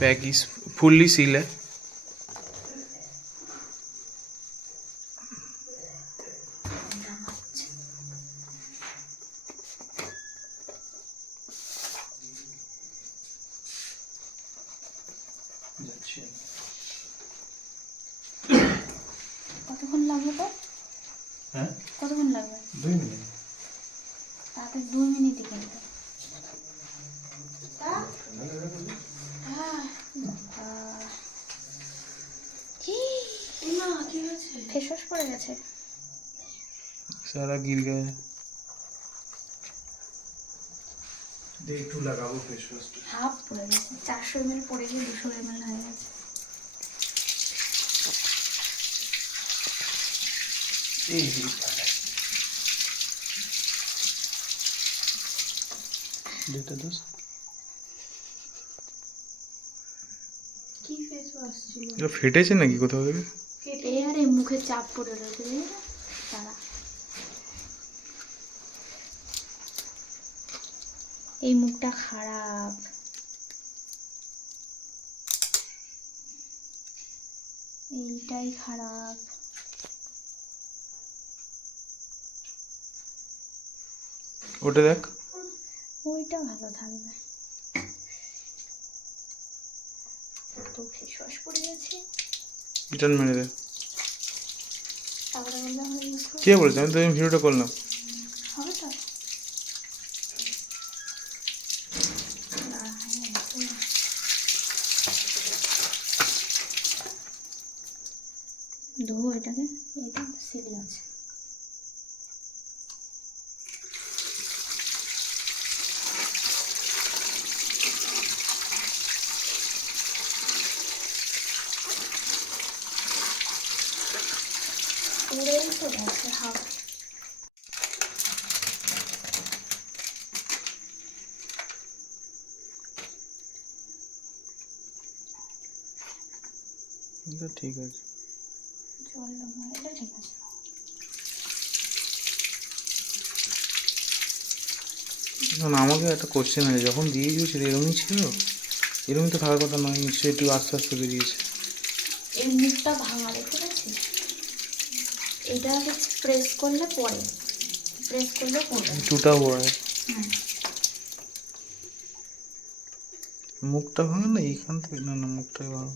Pack is fully seal है। কতক্ষণ লাগবে তো? হ্যাঁ, কতক্ষণ লাগবে? 2 মিনিট। তাতে 2 মিনিটই কিন্তু। ফেস ওয়াশ পড়ে গেছে। सारा गिर गया है। একটু লাগাবো ফেস ওয়াশ। হাফ পড়ে গেছে, 400 ml পড়ে গিয়ে 200 ml হয়ে গেছে। এই যেটা দোস কি ফেস ওয়াশ ছিল? এটা ফেটেছে নাকি কোথাও থেকে? ফেটে আরে মুখে চাপ পড়ে রয়েছে রে। সারা এই মুখটা খারাপ। এইটাই খারাপ। ওটা দেখ। ওইটা ভালো থাকবে। তো ফেস ওয়াশ পড়ে গেছে। রিটার্ন মেরে দে। তারপরে বললাম ইউজ করো। কে বলেছে? আমি তো এই ভিডিওটা করলাম। হবে তো? না, ধো এটাকে। এটা সিল আছে। পুরোই তো গেছে হাফ। এটা ঠিক আছে। জল লাগবে, এটা ঠিক আছে। না না, আমাকে একটা কোশ্চেন আছে, যখন দিয়ে দিয়েছিল এরকমই ছিল? এরকমই তো থাকার কথা নয়, নিশ্চয়ই একটু আস্তে আস্তে বেরিয়েছে। এই মুখটা ভাঙা দেখতে পাচ্ছিস? এটা প্রেস করলে পড়ে, প্রেস করলে পড়ে। टूटा हुआ है। হুম। মুখটা ভাঙা না এইখান থেকে? না না, মুখটাই ভাঙা।